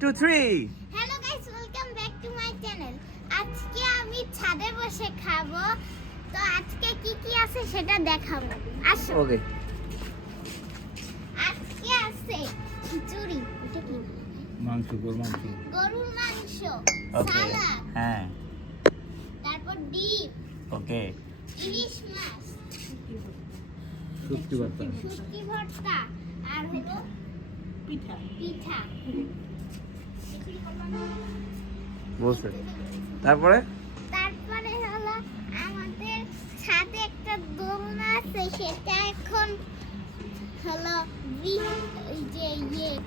2 3 hello guys, welcome back to my channel. আজকে আমি ছাদে বসে খাবো। তো আজকে কি কি আছে সেটা দেখাবো। আসো। ওকে। আজকে আছে খিচুড়ি, এটা কি? গরুর মাংস। গরুর মাংস, ওকে। সালাদ, হ্যাঁ। তারপর ডিম, ওকে। ইলিশ মাছ, শুটকি ভর্তা। শুটকি ভর্তা, আর হলো পিঠা। বলছে। তারপরে তারপরে হলো আমাদের ছাদে একটা দোলনা আছে, সেটা এখন হলো ওই যে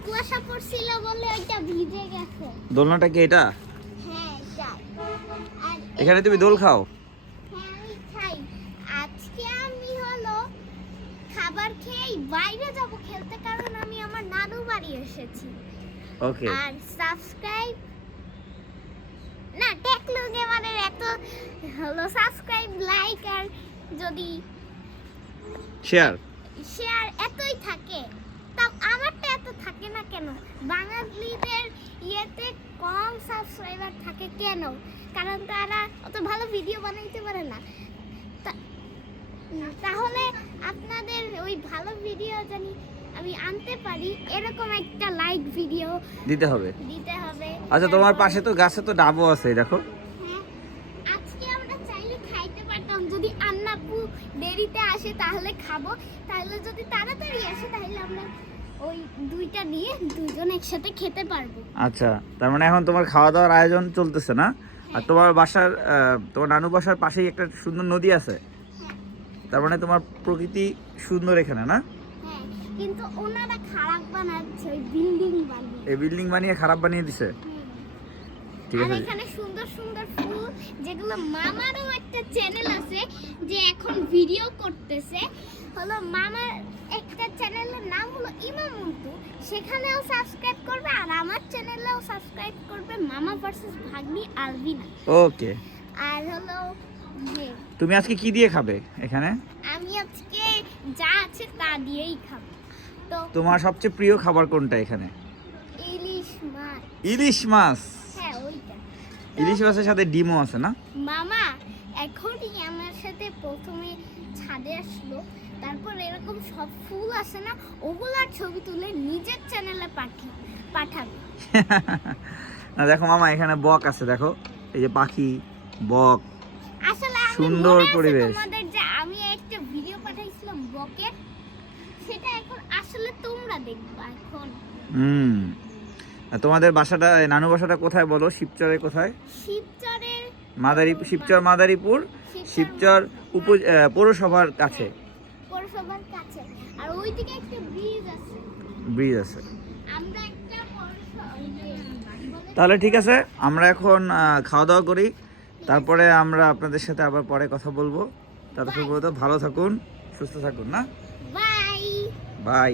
কুয়াশা পড়ছিল বলে ওইটা ভিজে গেছে। দোলনাটা কি এটা? হ্যাঁ, যাই। আর এখানে তুমি দোল খাও? হ্যাঁ, আমি খাই। আজকে আমি হলো খাবার খেয়ে বাইরে যাব খেলতে, কারণ আমি আমার নানু বাড়ি এসেছি। ওকে। আর সাবস্ক্রাইব না, টেকলো গেমারের এত হলো সাবস্ক্রাইব, লাইক আর যদি শেয়ার এতই থাকে, তাও আমারটা এত থাকে না কেন? বাঙালিদের ইয়েতে কম সাবস্ক্রাইবার থাকে কেন? কারণ তারা অত ভালো ভিডিও বানাইতে পারে না। তাহলে আপনাদের ওই ভালো ভিডিও জানি আমি আনতে পারি, এরকম একটা লাইক ভিডিও দিতে হবে। আচ্ছা, তোমার তারপর- পাশে তো গাছে তো ডাবও আছে, দেখো। হ্যাঁ, আজকে আমরা চাইলে খাইতে পারতাম, যদি আন্নাপু দেরিতে আসে তাহলে খাবো, তাহলে যদি তাড়াতাড়ি আসে তাহলে আমরা ওই দুইটা নিয়ে দুজন একসাথে খেতে পারবো। আচ্ছা, তার মানে এখন তোমার খাওয়া দাওয়ার আয়োজন চলতেছে না? আর তোমার বাসার তোমার নানু বাসার পাশেই একটা সুন্দর নদী আছে। হ্যাঁ। তার মানে তোমার প্রকৃতি সুন্দর এখানে, না? হ্যাঁ, কিন্তু ওনারা খারাপ বানাচ্ছে, ওই বিল্ডিং বানিয়ে। এই বিল্ডিং বানিয়ে খারাপ বানিয়ে দিছে। ঠিক আর আছে। এখানে সুন্দর সুন্দর ফুল, যেগুলো মামারও একটা চ্যানেল আছে যে এখন ভিডিও করতেছে, হলো মামার একটা চ্যানেলের নাম হলো ইমামুন্টু, সেখানেও সাবস্ক্রাইব করবে, আর আমার চ্যানেলেও সাবস্ক্রাইব করবে, মামা ভার্সেস ভাগ্নি আলবিনা। ওকে। আর হলো যে তুমি আজকে কি দিয়ে খাবে এখানে? আমি আজকে যা আছে তা দিয়েই খাবো। তো তোমার সবচেয়ে প্রিয় খাবার কোনটা এখানে? ইলিশ মাছ। ইলিশ মাছ। হ্যাঁ, ওইটা। ইলিশ মাছের সাথে ডিমও আছে, না? মামা এখনই আমার সাথে প্রথমে ছাদে আসলো, তারপর এরকম সব ফুল আছে না, ওগুলার ছবি তুলে নিজের চ্যানেলে পাঠাবে। না, দেখো মামা, এখানে বক আছে, দেখো। এই যে পাখি, বক। আসলে আমি সুন্দর মনে আছে পরিবেশ। তোমাদের যে আমি একটা ভিডিও পাঠাইছিলাম বকের, সেটা এখন আসলে তোমরা দেখবা এখন। আর তোমাদের বাসাটা, নানু বাসাটা কোথায় বলো? শিবচরে কোথায়? শিবচরের শিবচর মাদারীপুর, শিবচর পৌরসভার কাছে। পৌরসভার কাছে। আর ওইদিকে একটা ব্রিজ আছে। আমরা একটা তাহলে ঠিক আছে, আমরা এখন খাওয়া দাওয়া করি, তারপরে আমরা আপনাদের সাথে আবার পরে কথা বলবো। ততক্ষণ পর্যন্ত ভালো থাকুন, সুস্থ থাকুন, না? বাই। বাই।